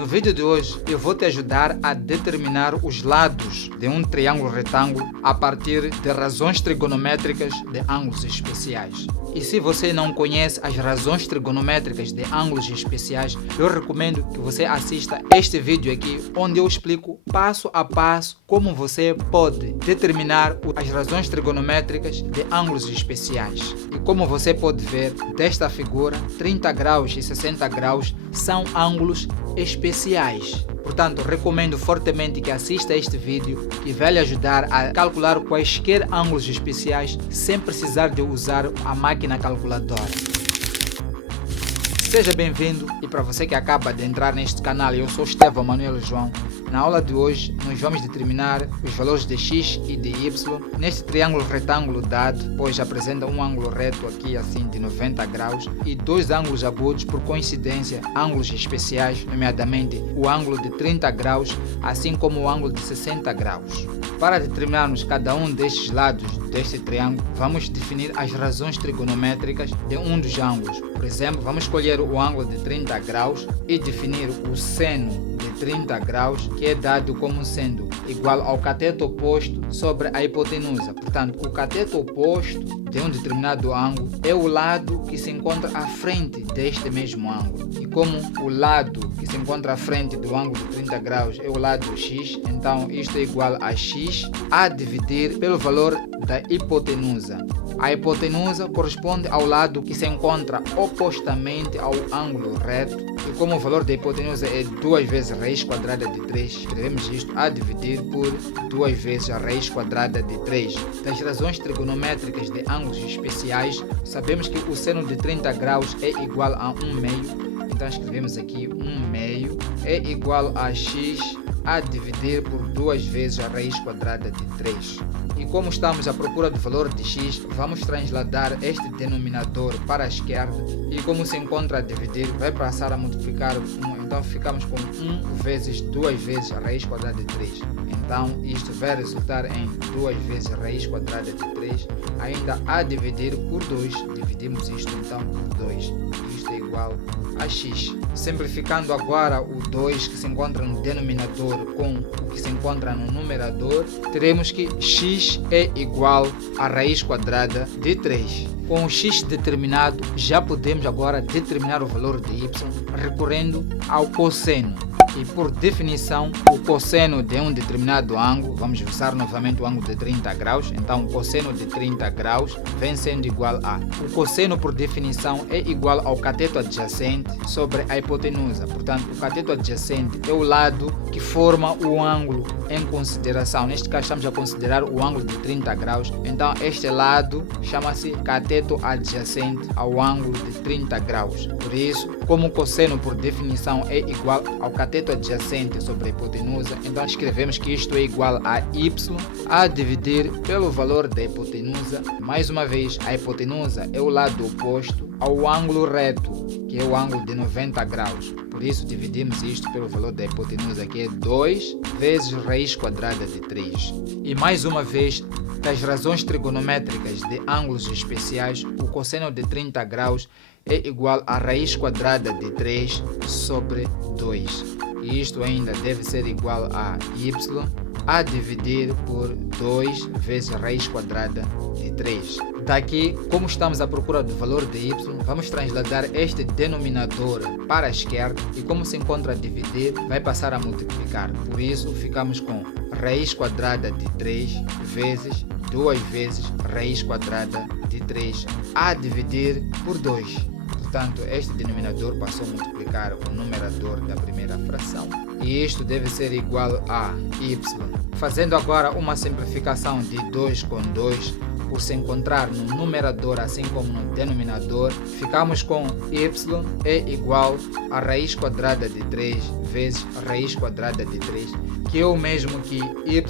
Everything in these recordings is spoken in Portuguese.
No vídeo de hoje eu vou te ajudar a determinar os lados de um triângulo retângulo a partir de razões trigonométricas de ângulos especiais. E se você não conhece as razões trigonométricas de ângulos especiais, eu recomendo que você assista este vídeo aqui, onde eu explico passo a passo como você pode determinar as razões trigonométricas de ângulos especiais. E como você pode ver desta figura, 30 graus e 60 graus são ângulos especiais. Portanto, recomendo fortemente que assista a este vídeo, que vai lhe ajudar a calcular quaisquer ângulos especiais sem precisar de usar a máquina calculadora. Seja bem-vindo, e para você que acaba de entrar neste canal, eu sou Estevão Manuel João. Na aula de hoje, nós vamos determinar os valores de x e de y neste triângulo retângulo dado, pois apresenta um ângulo reto aqui assim de 90 graus e dois ângulos agudos, por coincidência, ângulos especiais, nomeadamente o ângulo de 30 graus, assim como o ângulo de 60 graus. Para determinarmos cada um destes lados deste triângulo, vamos definir as razões trigonométricas de um dos ângulos. Por exemplo, vamos escolher o ângulo de 30 graus e definir o seno de 30 graus, que é dado como sendo igual ao cateto oposto sobre a hipotenusa. Portanto, o cateto oposto de um determinado ângulo é o lado que se encontra à frente deste mesmo ângulo. E como o lado que se encontra à frente do ângulo de 30 graus é o lado x, então isto é igual a x a dividir pelo valor da hipotenusa. A hipotenusa corresponde ao lado que se encontra opostamente ao ângulo reto, e como o valor da hipotenusa é 2 vezes a raiz quadrada de 3, escrevemos isto a dividir por 2 vezes a raiz quadrada de 3. Das razões trigonométricas de ângulos especiais, sabemos que o seno de 30 graus é igual a 1 meio, então escrevemos aqui 1 meio é igual a x a dividir por 2 vezes a raiz quadrada de 3. E como estamos à procura do valor de x, vamos transladar este denominador para a esquerda, e como se encontra a dividir, vai passar a multiplicar 1, então ficamos com 1 vezes 2 vezes a raiz quadrada de 3. Então isto vai resultar em 2 vezes a raiz quadrada de 3, ainda a dividir por 2, dividimos isto então por 2, isto é igual a x. Simplificando agora o 2 que se encontra no denominador com o que se encontra no numerador, teremos que x é igual à raiz quadrada de 3. Com o x determinado, já podemos agora determinar o valor de y recorrendo ao cosseno. E por definição, o cosseno de um determinado ângulo, vamos usar novamente o ângulo de 30 graus, então o cosseno de 30 graus vem sendo igual a... O cosseno, por definição, é igual ao cateto adjacente sobre a hipotenusa. Portanto, o cateto adjacente é o lado que forma o ângulo em consideração. Neste caso, estamos a considerar o ângulo de 30 graus, então este lado chama-se cateto adjacente ao ângulo de 30 graus. Por isso, como o cosseno, por definição, é igual ao cateto adjacente sobre a hipotenusa, então escrevemos que isto é igual a y a dividir pelo valor da hipotenusa. Mais uma vez, a hipotenusa é o lado oposto ao ângulo reto, que é o ângulo de 90 graus. Por isso, dividimos isto pelo valor da hipotenusa, que é 2 vezes raiz quadrada de 3. E mais uma vez, das razões trigonométricas de ângulos especiais, o cosseno de 30 graus é igual a raiz quadrada de 3 sobre 2. E isto ainda deve ser igual a y a dividir por 2 vezes a raiz quadrada de 3. Daqui, como estamos à procura do valor de y, vamos transladar este denominador para a esquerda, e como se encontra a dividir, vai passar a multiplicar. Por isso, ficamos com raiz quadrada de 3 vezes 2 vezes raiz quadrada de 3 a dividir por 2. Portanto, este denominador passou a multiplicar o numerador da primeira fração, e isto deve ser igual a y. Fazendo agora uma simplificação de 2 com 2, por se encontrar no numerador assim como no denominador, ficamos com y é igual a raiz quadrada de 3 vezes a raiz quadrada de 3, que é o mesmo que y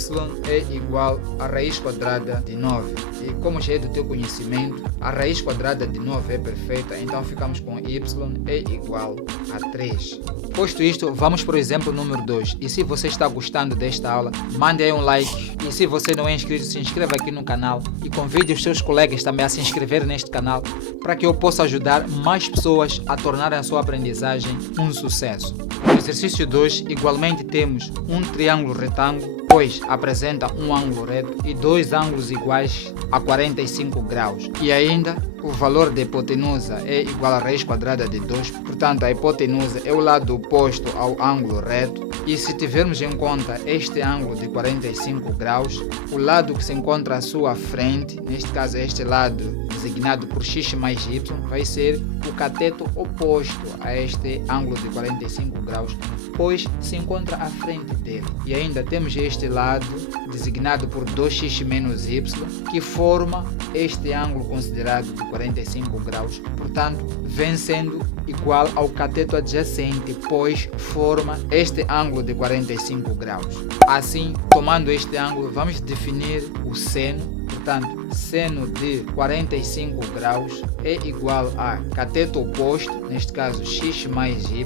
é igual a raiz quadrada de 9. E como já é do teu conhecimento, a raiz quadrada de 9 é perfeita, então ficamos com y é igual a 3. Posto isto, vamos para o exemplo número 2. E se você está gostando desta aula, mande aí um like. E se você não é inscrito, se inscreva aqui no canal e confirme convide os seus colegas também a se inscrever neste canal para que eu possa ajudar mais pessoas a tornarem a sua aprendizagem um sucesso. No exercício 2, igualmente temos um triângulo retângulo, pois apresenta um ângulo reto e dois ângulos iguais a 45 graus. E ainda, o valor da hipotenusa é igual à raiz quadrada de 2, portanto a hipotenusa é o lado oposto ao ângulo reto. E se tivermos em conta este ângulo de 45 graus, o lado que se encontra à sua frente, neste caso este lado designado por x mais y, vai ser o cateto oposto a este ângulo de 45 graus, pois se encontra à frente dele. E ainda temos este lado designado por 2x menos y, que forma este ângulo considerado de 45 graus, portanto vem sendo igual ao cateto adjacente, pois forma este ângulo de 45 graus. Assim, tomando este ângulo, vamos definir o seno. Portanto, seno de 45 graus é igual a cateto oposto, neste caso x mais y,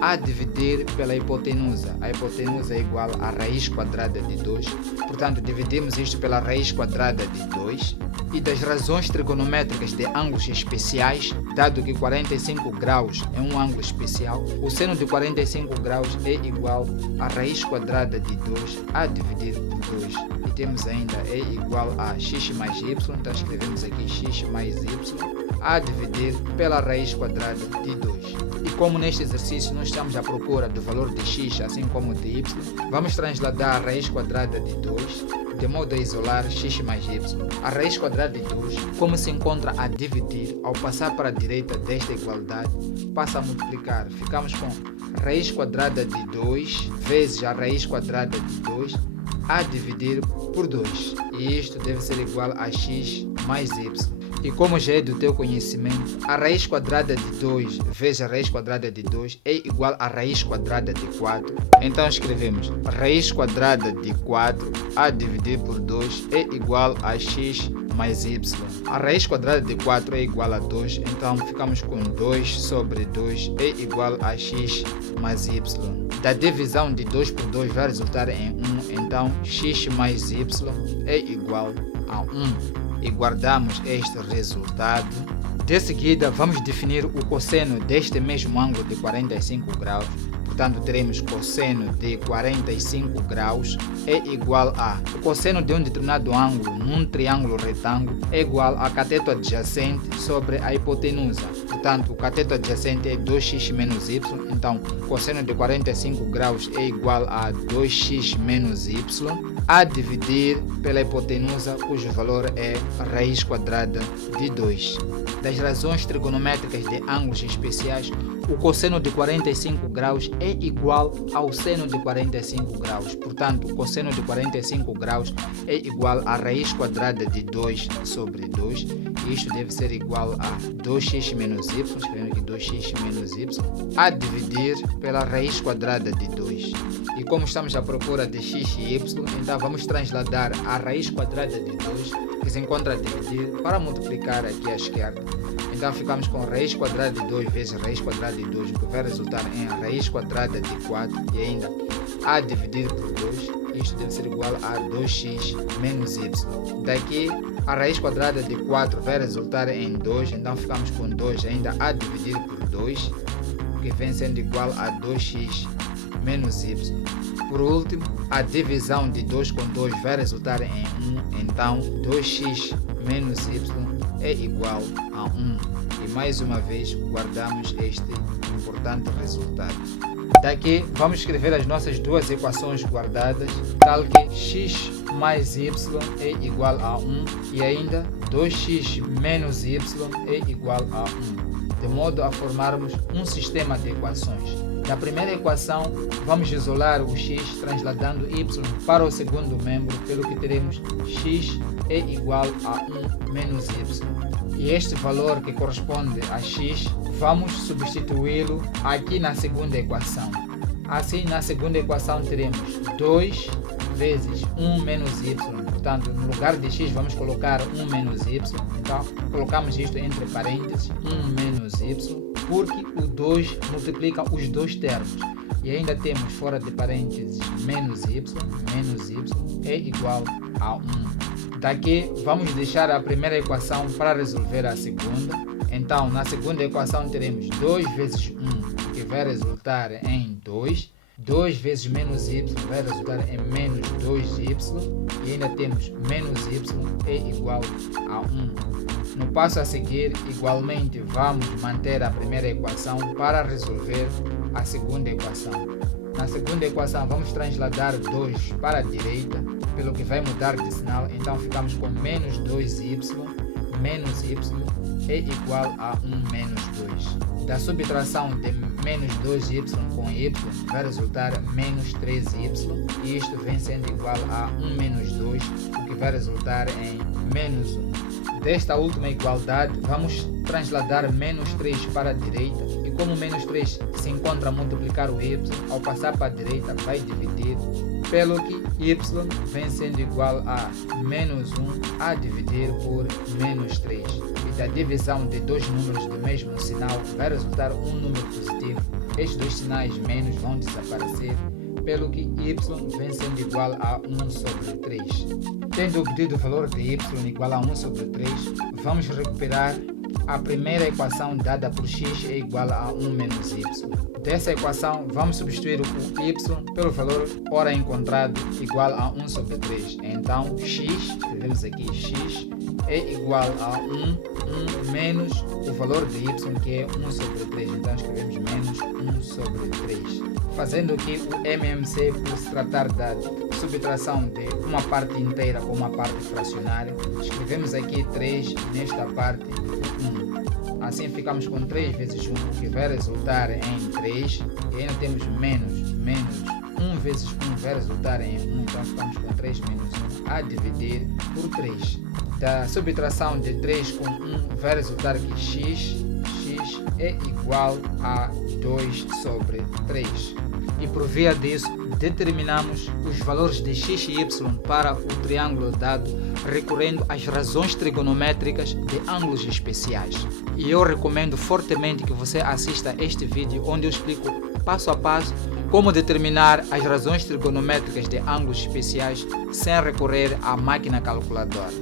a dividir pela hipotenusa. A hipotenusa é igual à raiz quadrada de 2. Portanto, dividimos isto pela raiz quadrada de 2. E das razões trigonométricas de ângulos especiais, dado que 45 graus é um ângulo especial, o seno de 45 graus é igual à raiz quadrada de 2 a dividir por 2. E temos ainda é igual a x mais y, então escrevemos aqui x mais y, a dividir pela raiz quadrada de 2. E como neste exercício nós estamos à procura do valor de x, assim como de y, vamos transladar a raiz quadrada de 2, de modo a isolar x mais y. A raiz quadrada de 2, como se encontra a dividir, ao passar para a direita desta igualdade, passa a multiplicar. Ficamos com raiz quadrada de 2 vezes a raiz quadrada de 2 a dividir por 2. E isto deve ser igual a x mais y. E como já é do teu conhecimento, a raiz quadrada de 2 vezes a raiz quadrada de 2 é igual à raiz quadrada de 4. Então escrevemos raiz quadrada de 4 a dividir por 2 é igual a x mais y. A raiz quadrada de 4 é igual a 2, então ficamos com 2 sobre 2 é igual a x mais y. Da divisão de 2 por 2 vai resultar em 1, então x mais y é igual a 1. E guardamos este resultado. De seguida, vamos definir o cosseno deste mesmo ângulo de 45 graus. Portanto, teremos cosseno de 45 graus é igual a... O cosseno de um determinado ângulo num triângulo retângulo é igual a cateto adjacente sobre a hipotenusa. Portanto, o cateto adjacente é 2x menos y. Então, cosseno de 45 graus é igual a 2x menos y a dividir pela hipotenusa, cujo valor é raiz quadrada de 2. Das razões trigonométricas de ângulos especiais, o cosseno de 45 graus é igual ao seno de 45 graus. Portanto, o cosseno de 45 graus é igual à raiz quadrada de 2 sobre 2. E isto deve ser igual a 2x menos y, escrevendo aqui 2x menos y, a dividir pela raiz quadrada de 2. E como estamos à procura de x e y, então vamos transladar a raiz quadrada de 2, que se encontra a dividir, para multiplicar aqui à esquerda. Então ficamos com raiz quadrada de 2 vezes raiz quadrada de 2, o que vai resultar em raiz quadrada de 4 e ainda a dividir por 2. Isto deve ser igual a 2x menos y. Daqui a raiz quadrada de 4 vai resultar em 2, então ficamos com 2 ainda a dividir por 2, o que vem sendo igual a 2x menos y. Por último, a divisão de 2 com 2 vai resultar em 1, então 2x menos y é igual a 1. E mais uma vez guardamos este importante resultado. Daqui vamos escrever as nossas duas equações guardadas, tal que x mais y é igual a 1 e ainda 2x menos y é igual a 1, de modo a formarmos um sistema de equações. Na primeira equação, vamos isolar o x transladando y para o segundo membro, pelo que teremos x é igual a 1 menos y. E este valor que corresponde a x, vamos substituí-lo aqui na segunda equação. Assim, na segunda equação teremos 2 vezes 1 menos y. Portanto, no lugar de x vamos colocar 1 menos y. Então, colocamos isto entre parênteses, 1 menos y, porque o 2 multiplica os dois termos. E ainda temos fora de parênteses menos y é igual a 1. Daqui vamos deixar a primeira equação para resolver a segunda. Então, na segunda equação teremos 2 vezes 1, que vai resultar em 2. 2 vezes menos y vai resultar em menos 2y. E ainda temos menos y é igual a 1. No passo a seguir, igualmente, vamos manter a primeira equação para resolver a segunda equação. Na segunda equação, vamos transladar 2 para a direita, pelo que vai mudar de sinal. Então, ficamos com menos 2y. Menos y é igual a 1 menos 2. Da subtração de menos 2y com y vai resultar menos 3y, e isto vem sendo igual a 1 menos 2, o que vai resultar em menos 1. Desta última igualdade, vamos transladar menos 3 para a direita, e como menos 3 se encontra a multiplicar o y, ao passar para a direita vai dividir, pelo que y vem sendo igual a menos 1 a dividir por menos 3. E da divisão de dois números do mesmo sinal vai resultar um número positivo. Estes dois sinais menos vão desaparecer, pelo que y vem sendo igual a 1 sobre 3. Tendo obtido o valor de y igual a 1 sobre 3, vamos recuperar a primeira equação dada por x é igual a 1 menos y. Dessa equação, vamos substituir o y pelo valor ora encontrado igual a 1 sobre 3. Então, x, escrevemos aqui x, é igual a 1 menos o valor de y, que é 1 sobre 3. Então, escrevemos menos 1 sobre 3. Fazendo aqui o MMC por se tratar da subtração de uma parte inteira com uma parte fracionária, escrevemos aqui 3 nesta parte 1. Assim ficamos com 3 vezes 1, que vai resultar em 3, e ainda temos menos 1 vezes 1 vai resultar em 1, então ficamos com 3 menos 1 a dividir por 3. Da subtração de 3 com 1 vai resultar que x é igual a 2 sobre 3. E por via disso, determinamos os valores de x e y para o triângulo dado recorrendo às razões trigonométricas de ângulos especiais. E eu recomendo fortemente que você assista este vídeo onde eu explico passo a passo como determinar as razões trigonométricas de ângulos especiais sem recorrer à máquina calculadora.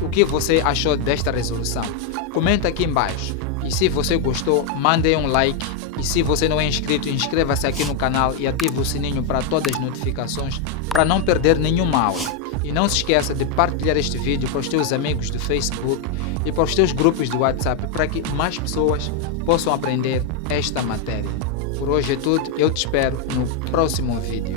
O que você achou desta resolução? Comenta aqui embaixo. E se você gostou, mande um like. E se você não é inscrito, inscreva-se aqui no canal e ative o sininho para todas as notificações para não perder nenhuma aula. E não se esqueça de partilhar este vídeo para os teus amigos do Facebook e para os teus grupos de WhatsApp para que mais pessoas possam aprender esta matéria. Por hoje é tudo, eu te espero no próximo vídeo.